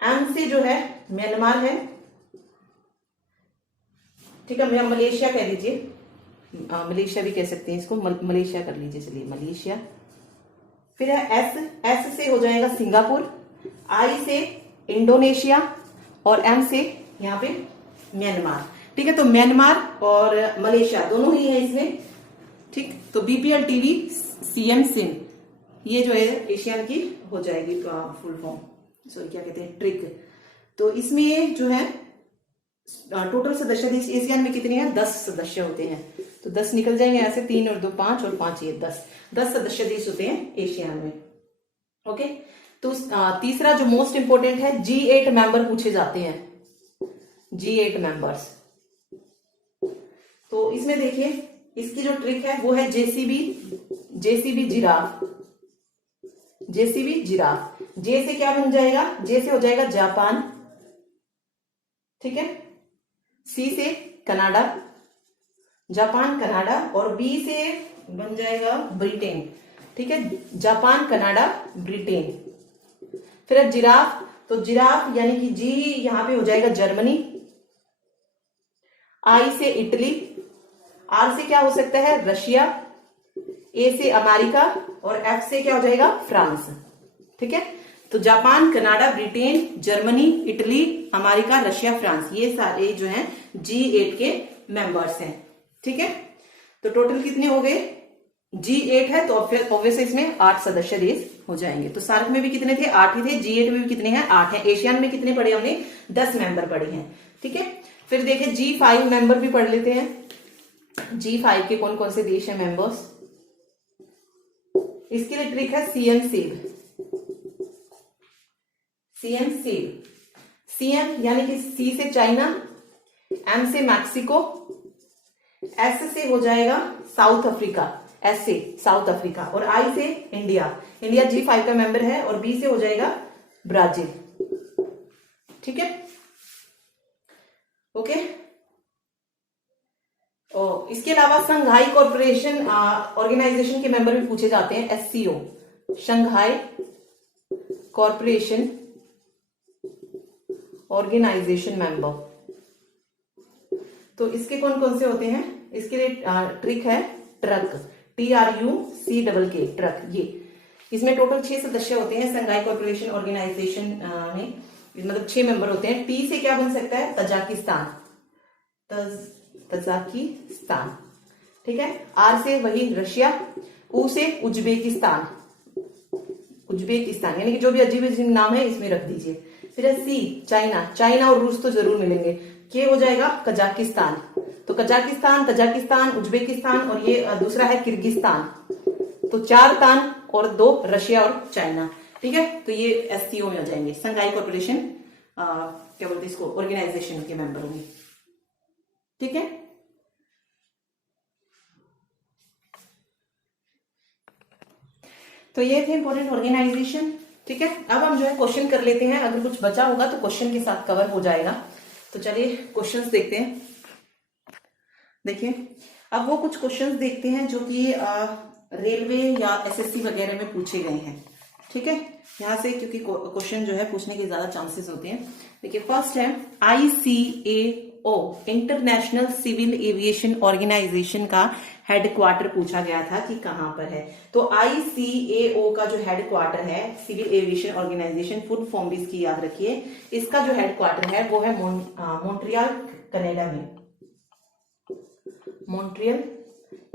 एम से जो है म्यांमार है। ठीक है, मलेशिया कह लीजिए, मलेशिया भी कह सकते हैं इसको, मलेशिया कर लीजिए, चलिए मलेशिया। फिर है एस से हो जाएगा सिंगापुर। आई से इंडोनेशिया, और एम से यहां पे म्यांमार। ठीक है, तो म्यांमार और मलेशिया दोनों ही है इसमें। ठीक, तो बीपीएल टीवी सीएम सिम, ये जो है एशियन की हो जाएगी फुल फॉर्म, सॉरी क्या कहते हैं, ट्रिक। तो इसमें जो है टोटल सदस्य देश एशियन में कितने हैं? 10 सदस्य होते हैं। तो 10 निकल जाएंगे ऐसे, 3 और 2 5 और 5 ये 10 सदस्य देश होते हैं एशियन में। ओके, तो तीसरा जो मोस्ट इंपोर्टेंट है, G8 मेंबर पूछे जाते हैं, G8 मेंबर्स। तो इसमें देखिए इसकी जो ट्रिक है वो है जेसीबी जिराफ। जे से क्या बन जाएगा? जे से हो जाएगा जापान। ठीक है, सी से कनाडा, जापान कनाडा, और बी से बन जाएगा ब्रिटेन। ठीक है, जापान कनाडा ब्रिटेन। फिर है जिराफ, तो जिराफ यानी कि जी यहां पे हो जाएगा जर्मनी, आई से इटली, आर से क्या हो सकता है रशिया, ए से अमेरिका और एफ से क्या हो जाएगा फ्रांस। ठीक है, तो Japan, Canada, Britain, Germany, Italy, America, Russia, France, ये सारे जो हैं G8 के मेंबर्स हैं। ठीक है, तो टोटल कितने हो गए, G8 है तो फिर ऑब्वियसली इसमें 8 सदस्य देश हो जाएंगे। तो सार्क में भी कितने थे, 8 ही थे, G8 में भी कितने हैं, 8 हैं। एशियन में कितने पढ़े हमने, 10 मेंबर पढ़े हैं। ठीक है, फिर देखिए G5 मेंबर भी पढ़ लेते हैं। G5 के कौन कौन से देश हैं मेंबर्स, इसके लिए ट्रिक है CM save. CM save, CM यानी कि C से चाइना, M से मैक्सिको, S से हो जाएगा साउथ अफ्रीका, S से साउथ अफ्रीका, और I से इंडिया। इंडिया G5 का मेंबर है, और B से हो जाएगा ब्राजील। ठीक है, ओके। और इसके अलावा संघाई कॉर्पोरेशन ऑर्गेनाइजेशन के मेंबर भी पूछे जाते हैं, SCO, Shanghai corporation organisation member. तो इसके कौन कौन से होते हैं, इसके लिए ट्रिक है ट्रक, TRUCK, ट्रक। ये इसमें टोटल 6 सदस्य होते हैं संघाई कॉर्पोरेशन ऑर्गेनाइजेशन में, मतलब 6 मेंबर होते हैं। T से क्या बन सकता है, तजाकिस्तान, तजाकिस्तान। ठीक है, R से वही रशिया, U से उज्बेकिस्तान, उज्बेकिस्तान, यानी कि जो भी अजीब अजीब नाम है इसमें रख दीजिए। फिर है C चाइना, चाइना और रूस तो जरूर मिलेंगे। K हो जाएगा कजाकिस्तान, तो कजाकिस्तान, तजाकिस्तान, उज्बेकिस्तान, और ये दूसरा है किर्गिस्तान। तो 4 तान और 2 रशिया और चाइना। ठीक है, तो ये SCO में हो जाएंगे, संघाई कॉर्पोरेशन क्या बोलते हैं इसको, ऑर्गेनाइजेशन के मेंबर होंगे। ठीक है, तो ये थे इंपॉर्टेंट ऑर्गेनाइजेशन। ठीक है, अब हम जो है क्वेश्चन कर लेते हैं, अगर कुछ बचा होगा तो क्वेश्चन के साथ कवर हो जाएगा। तो चलिए क्वेश्चंस देखते हैं। देखिए, अब वो कुछ क्वेश्चंस देखते हैं जो कि रेलवे या SSC वगैरह में पूछे गए हैं। ठीक है, यहां से क्योंकि क्वेश्चन जो है पूछने के ज्यादा चांसेस होते हैं। देखिए, फर्स्ट है ICAO, international civil aviation organisation का हेडक्वार्टर पूछा गया था कि कहां पर है। तो ICAO का जो हेडक्वार्टर है, civil aviation organisation, full form भी इसकी याद रखिए। इसका जो हेडक्वार्टर है वो है मॉन्ट्रियल कनाडा में, मॉन्ट्रियल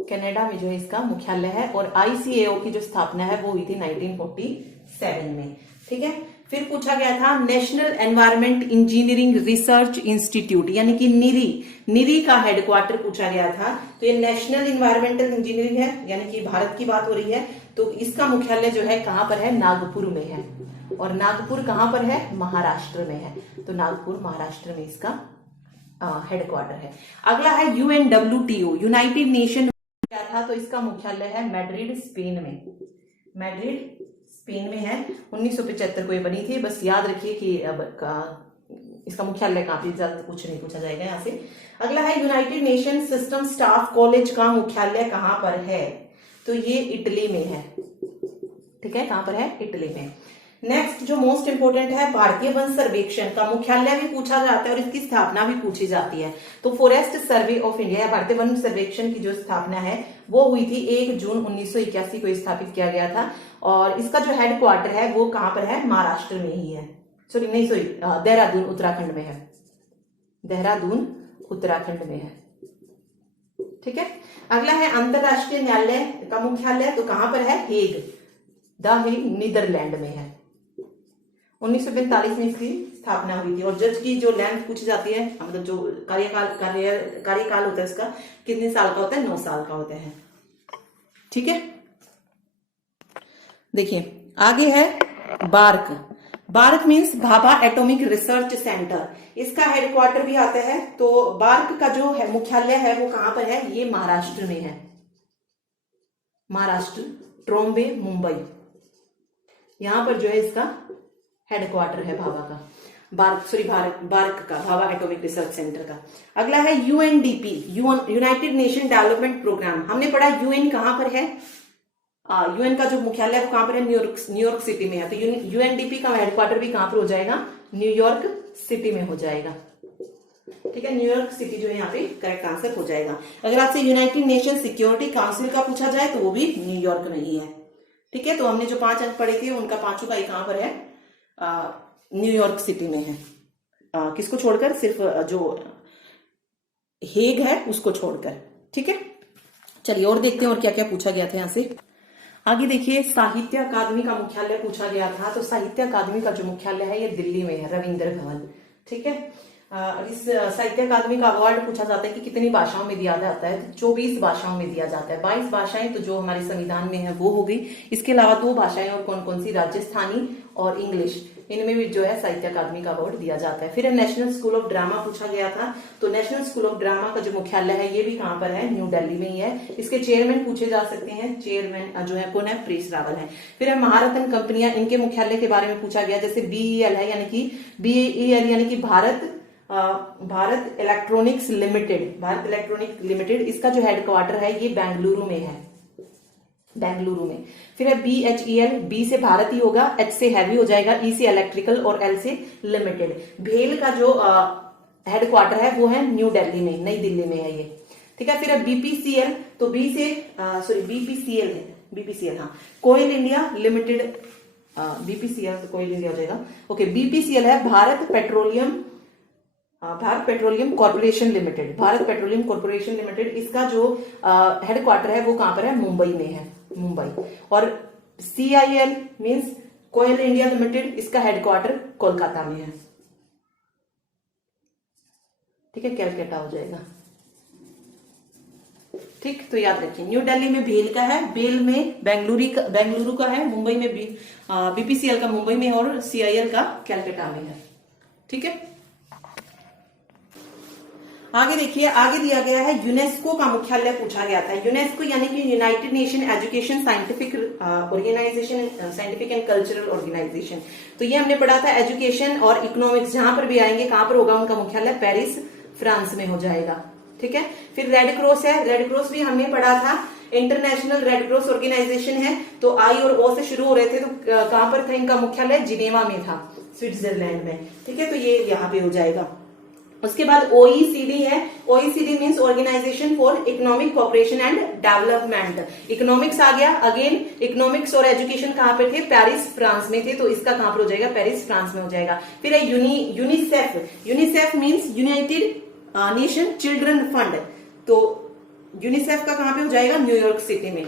कनाडा में जो है इसका मुख्यालय है। और ICAO की जो स्थापना है वो हुई थी 1947 में। ठीक है, फिर पूछा गया था national environment engineering research institute यानी कि निरी का हेडक्वार्टर पूछा गया था। तो ये नेशनल एनवायरमेंटल इंजीनियरिंग है, यानी कि भारत की बात हो रही है। तो इसका मुख्यालय जो है कहां पर है, नागपुर में है। और नागपुर कहां पर है, महाराष्ट्र में है। तो नागपुर महाराष्ट्र में इसका हेडक्वार्टर है। अगला है UNWTO, यूनाइटेड नेशन क्या था, तो इसका मुख्यालय है मैड्रिड स्पेन में, मैड्रिड स्पेन में है। 1975 को ये बनी थी। बस याद रखिए कि अब इसका मुख्यालय कहां पे, ज्यादा कुछ नहीं पूछा जाएगा यहाँ से। अगला है United nation system staff college का मुख्यालय कहां पर है, तो ये इटली में है। ठीक है, कहां पर है, इटली में। नेक्स्ट जो मोस्ट इंपोर्टेंट है, भारतीय वन सर्वेक्षण का मुख्यालय भी पूछा जाता है और इसकी स्थापना भी पूछी जाती है। तो फॉरेस्ट सर्वे ऑफ इंडिया, भारतीय वन सर्वेक्षण की जो स्थापना है वो हुई थी 1 जून 1981 को स्थापित किया गया था। और इसका जो हेडक्वार्टर है वो कहां पर है, महाराष्ट्र में ही है। देहरादून उत्तराखंड में है, देहरादून उत्तराखंड में है। ठीक है, अगला है अंतरराष्ट्रीय न्यायालय का मुख्यालय, तो कहां पर है, हेग, द हेग नीदरलैंड में है। 1945 में इसकी स्थापना हुई थी। और जज की जो लेंथ पूछी जाती है, मतलब जो कार्यकाल होता है इसका कितने साल का होता है, 9 साल का होता है। ठीक है, देखिए आगे है BARC, BARC means Bhabha atomic research centre, इसका हेडक्वार्टर भी आता है। तो बार्क का जो है मुख्यालय है वो कहां पर है, ये महाराष्ट्र में है, महाराष्ट्र, ट्रोम्बे, मुंबई, यहां पर जो है इसका हेडक्वार्टर है भाभा का, बार्क का, भाभा एटॉमिक रिसर्च सेंटर का। अगला है UNDP, united nation development programme. हमने पढ़ा UN कहां पर है, यूएन का जो मुख्यालय है वो कहां पर है, न्यूयॉर्क सिटी में है। तो यूएनडीपी का हेडक्वार्टर भी कहां पर हो जाएगा, न्यूयॉर्क सिटी में हो जाएगा। ठीक है, न्यूयॉर्क सिटी जो है यहाँ पे करेक्ट आंसर हो जाएगा। अगर आपसे यूनाइटेड नेशन सिक्योरिटी काउंसिल का पूछा जाए तो वो भी न्यूयॉर्क नहीं है। ठीक है, तो हमने जो 5 अंक पढ़े थे उनका पांचों का कहां पर है, न्यूयॉर्क सिटी में है। किसको छोड़कर, सिर्फ जो हेग है उसको छोड़कर। ठीक है, चलिए और देखते हैं और क्या क्या पूछा गया था यहाँ से। आगे देखिए, साहित्य अकादमी का मुख्यालय पूछा गया था। तो साहित्य अकादमी का जो मुख्यालय है ये दिल्ली में है, रविंद्र भवन। ठीक है, इस साहित्य अकादमी का अवार्ड पूछा जाता है कि कितनी भाषाओं में दिया जाता है, तो 24 भाषाओं में दिया जाता है। 22 भाषाएं तो जो हमारे संविधान में है वो हो गई, इसके अलावा 2 भाषाएं और कौन कौन सी, राजस्थानी और इंग्लिश, इनमें भी जो है साहित्य अकादमी का अवार्ड दिया जाता है। फिर नेशनल स्कूल ऑफ ड्रामा पूछा गया था। तो नेशनल स्कूल ऑफ ड्रामा का जो मुख्यालय है ये भी कहां पर है, न्यू दिल्ली में ही है। इसके चेयरमैन पूछे जा सकते हैं, चेयरमैन जो है कौन है, प्रेस रावल है। फिर है महारत्न कंपनियां, इनके मुख्यालय के बारे में पूछा गया, जैसे बीईएल है, यानी कि बीईएल यानी कि Bharat electronics limited, Bharat electronics limited, इसका जो हेडक्वार्टर है ये बेंगलुरु में है, बेंगलुरु में। फिर है बीएचईएल, बी से भारत ही होगा, एच से हैवी हो जाएगा, ई से इलेक्ट्रिकल और एल से लिमिटेड। भेल का जो हेडक्वार्टर है वो है न्यू दिल्ली में, नई दिल्ली में है ये। ठीक है, फिर है बीपीसीएल, तो बी से बीपीसीएल है, बीपीसीएल, हाँ, कोयल इंडिया लिमिटेड, बीपीसीएल तो कोयल इंडिया हो जाएगा। ओके, बीपीसीएल है Bharat petroleum corporation limited, Bharat petroleum corporation limited, इसका जो हेडक्वार्टर है वो कहां पर है, मुंबई में है, मुंबई। और सीआईएल मींस कोयल इंडिया लिमिटेड, इसका हेडक्वार्टर कोलकाता में है। ठीक है, कैलकाटा हो जाएगा। ठीक, तो याद रखिए, न्यू दिल्ली में भेल का है, बेल में बेंगलुरु का है, मुंबई में बीपीसीएल का मुंबई में और सीआईएल का कैलकाटा में है। ठीक है, आगे देखिए, आगे दिया गया है यूनेस्को का मुख्यालय पूछा गया था। यूनेस्को यानी कि united nation education scientific organisation, scientific and cultural organisation. तो ये हमने पढ़ा था, एजुकेशन और इकोनॉमिक्स जहां पर भी आएंगे कहां पर होगा उनका मुख्यालय, पेरिस फ्रांस में हो जाएगा। ठीक है, फिर रेड क्रॉस है, रेड क्रॉस भी हमने पढ़ा था, इंटरनेशनल रेड क्रॉस ऑर्गेनाइजेशन है। तो आई और ओ से शुरू हो रहे थे, तो कहां पर था इनका मुख्यालय, जिनेवा में था, स्विट्जरलैंड में। ठीक है, तो ये यहाँ पे हो जाएगा। उसके बाद ओईसीडी है, OECD means organisation for economic cooperation and development. Economics आ गया, अगेन इकोनॉमिक्स और एजुकेशन कहां पे थे, पेरिस फ्रांस में थे, तो इसका कहां पर हो जाएगा, पेरिस फ्रांस में हो जाएगा। फिर है UNICEF, UNICEF means United nation children fund, तो यूनिसेफ का कहां पे हो जाएगा, न्यूयॉर्क सिटी में।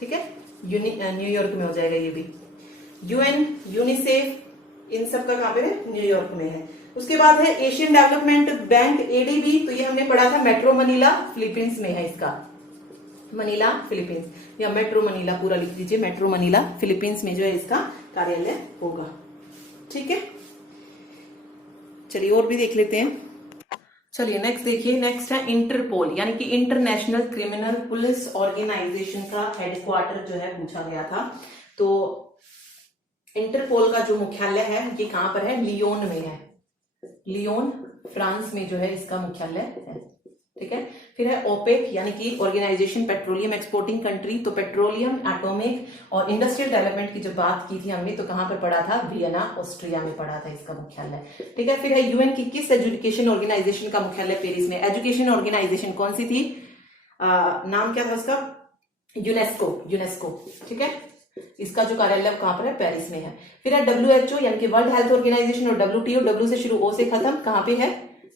ठीक है, न्यूयॉर्क में हो जाएगा ये भी। यूएन, यूनिसेफ, इन सब का कहां पे है, न्यूयॉर्क में है। उसके बाद है एशियन डेवलपमेंट बैंक, एडीबी, तो ये हमने पढ़ा था, मेट्रो मनीला फिलीपींस में है, इसका मनीला फिलीपींस या मेट्रो मनीला पूरा लिख दीजिए, मेट्रो मनीला फिलीपींस में जो है इसका कार्यालय होगा। ठीक है, चलिए और भी देख लेते हैं। चलिए नेक्स्ट देखिए, नेक्स्ट है इंटरपोल, यानी कि इंटरनेशनल क्रिमिनल पुलिस ऑर्गेनाइजेशन का हेडक्वार्टर जो है पूछा गया था। तो इंटरपोल का जो मुख्यालय है ये कहां पर है, लियोन में है, लियोन फ्रांस में जो है इसका मुख्यालय है। ठीक है, फिर है ओपेक, यानी कि ऑर्गेनाइजेशन पेट्रोलियम एक्सपोर्टिंग कंट्री, तो पेट्रोलियम, एटॉमिक और इंडस्ट्रियल डेवलपमेंट की जब बात की थी हमने तो कहां पर पढ़ा था, वियना ऑस्ट्रिया में पढ़ा था इसका मुख्यालय। ठीक है, फिर है यूएन की किस एजुकेशन ऑर्गेनाइजेशन का मुख्यालय पेरिस में, एजुकेशन ऑर्गेनाइजेशन कौन सी थी, नाम क्या था उसका, यूनेस्को, यूनेस्को। ठीक है, इसका जो कार्यालय कहां पर है, पेरिस में है। फिर है WHO यानी कि वर्ल्ड हेल्थ ऑर्गेनाइजेशन और WTO, W से शुरू, O से खत्म, कहां पे है,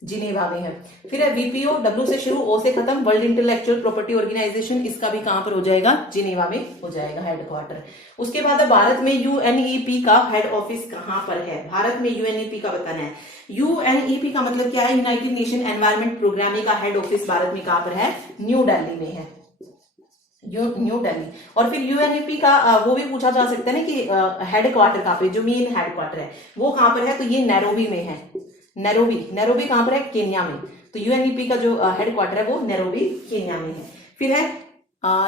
जिनेवा में है। फिर है VPO, W से शुरू, O से खत्म, वर्ल्ड इंटेलेक्चुअल प्रॉपर्टी ऑर्गेनाइजेशन, इसका भी कहां पर हो जाएगा, जिनेवा में हो जाएगा हेडक्वार्टर। उसके बाद भारत में UNEP का हेड ऑफिस कहां पर है, भारत में UNEP का बताना है। UNEP का मतलब क्या है, यूनाइटेड नेशन एनवायरमेंट प्रोग्राम का हेड ऑफिस भारत में कहां पर है, न्यू दिल्ली में है, न्यू दिल्ली। और फिर यूएनईपी का वो भी पूछा जा सकता है ना कि हेडक्वार्टर कहां पे, जो मेन हेडक्वार्टर है वो कहां पर है, तो ये नैरोबी में है, नैरोबी कहां पर है, केन्या में। तो यूएनईपी का जो हेडक्वार्टर है वो नैरोबी केन्या में है। फिर है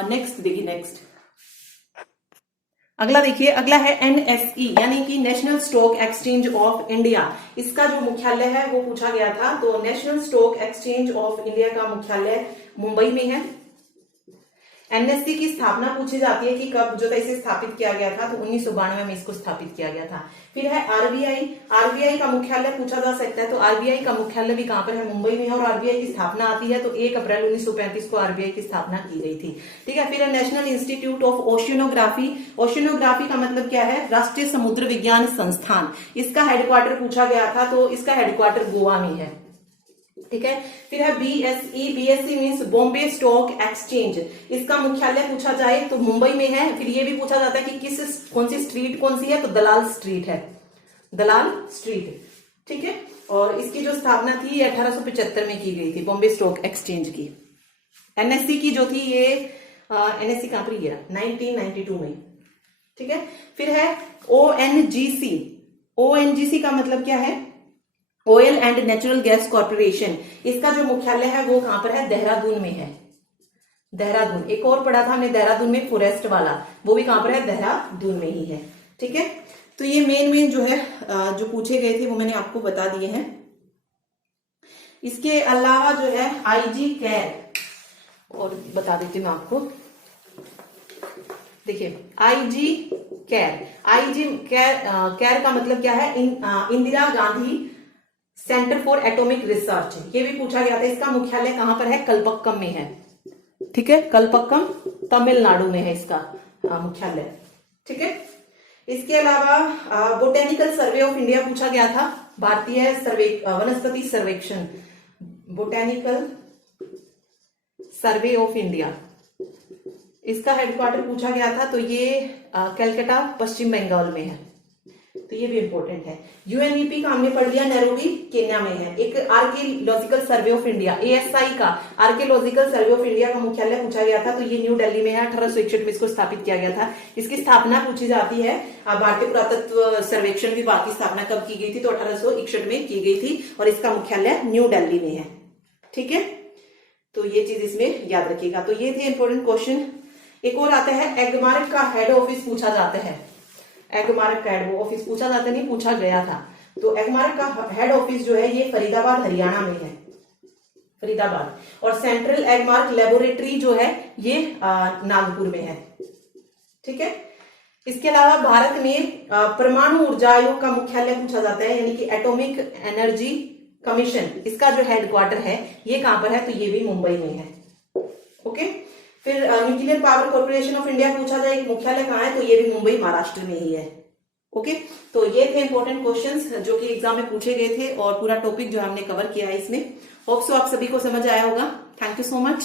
नेक्स्ट देखिए, नेक्स्ट अगला देखिए, अगला है NSE यानी कि national stock exchange of India, इसका जो मुख्यालय है वो पूछा गया था। तो national stock exchange of India का मुख्यालय मुंबई में है। एनएससी की स्थापना पूछी जाती है कि कब जो था इसे स्थापित किया गया था, तो 1992 में इसको स्थापित किया गया था। फिर है आरबीआई। आरबीआई का मुख्यालय पूछा जा सकता है, तो आरबीआई का मुख्यालय भी कहां पर है, मुंबई में है, और आरबीआई की स्थापना आती है तो 1 अप्रैल 1935 को आरबीआई की स्थापना की गई थी। ठीक है। फिर है national institute of oceanography. Oceanography का मतलब क्या है, राष्ट्रीय समुद्र विज्ञान संस्थान। इसका हेडक्वार्टर पूछा गया था, तो इसका हेडक्वार्टर गोवा में है। ठीक है। फिर है BSE. BSE means Bombay stock exchange. इसका मुख्यालय पूछा जाए तो मुंबई में है। फिर ये भी पूछा जाता है कि कौन सी स्ट्रीट कौन सी है, तो दलाल स्ट्रीट है, दलाल स्ट्रीट। ठीक है। और इसकी जो स्थापना थी ये 1875 में की गई थी, बॉम्बे स्टॉक एक्सचेंज की। एनएससी की जो थी ये एनएससी कहां पर, ये 1992 में। ठीक है। फिर है ओएनजीसी। ओएनजीसी का मतलब क्या है, oil and natural gas corporation. इसका जो मुख्यालय है वो कहां पर है, देहरादून में है, देहरादून। एक और पढ़ा था हमने देहरादून में फॉरेस्ट वाला, वो भी कहां पर है, देहरादून में ही है। ठीक है। तो ये मेन जो है जो पूछे गए थे वो मैंने आपको बता दिए हैं। इसके अलावा जो है आईजी कैर, और बता देती हूँ मैं आपको। देखिए आईजी कैर, आईजी कैर का मतलब क्या है, Indira Gandhi centre for atomic research. ये भी पूछा गया था। इसका मुख्यालय कहां पर है, कलपक्कम में है। ठीक है। कलपक्कम तमिलनाडु में है इसका मुख्यालय। ठीक है। इसके अलावा बोटेनिकल सर्वे ऑफ इंडिया पूछा गया था, भारतीय वनस्पति सर्वेक्षण, बोटेनिकल सर्वे ऑफ इंडिया। इसका हेडक्वार्टर पूछा गया था, तो ये कलकत्ता पश्चिम बंगाल में है, तो ये भी इंपॉर्टेंट है। यूएनईपी का हमने पढ़ लिया, नैरोबी केन्या में है। एक archaeological survey of India, ASI का आर्कियोलॉजिकल सर्वे ऑफ इंडिया का मुख्यालय पूछा गया था, तो ये न्यू दिल्ली में है। 1861 में इसको स्थापित किया गया था। इसकी स्थापना पूछी जाती है, भारतीय पुरातत्व सर्वेक्षण विभाग की स्थापना कब की गई थी, तो 1861 में की गई थी, और इसका मुख्यालय न्यू दिल्ली में है। ठीक है। तो ये चीज इसमें याद रखिएगा। तो ये थे इंपॉर्टेंट क्वेश्चन। एक और आता है, एगमार्क का हेड ऑफिस पूछा जाता है। एगमार्क का हेड ऑफिस पूछा जाता नहीं, पूछा गया था। तो एगमार्क का हेड ऑफिस जो है ये फरीदाबाद हरियाणा में है, फरीदाबाद। और सेंट्रल एगमार्क लेबोरेटरी जो है ये नागपुर में है। ठीक है। इसके अलावा भारत में परमाणु ऊर्जा आयोग का मुख्यालय पूछा जाता है, यानी कि एटॉमिक एनर्जी कमीशन। इसका जो हेडक्वार्टर है ये कहां पर है, तो ये भी मुंबई में है। ओके। फिर nuclear power corporation of India पूछा जाए मुख्यालय कहां है, तो ये भी मुंबई महाराष्ट्र में ही है। ओके। तो ये थे इंपॉर्टेंट क्वेश्चंस जो कि एग्जाम में पूछे गए थे, और पूरा टॉपिक जो हमने कवर किया है इसमें। होप सो आप सभी को समझ आया होगा। Thank you so much.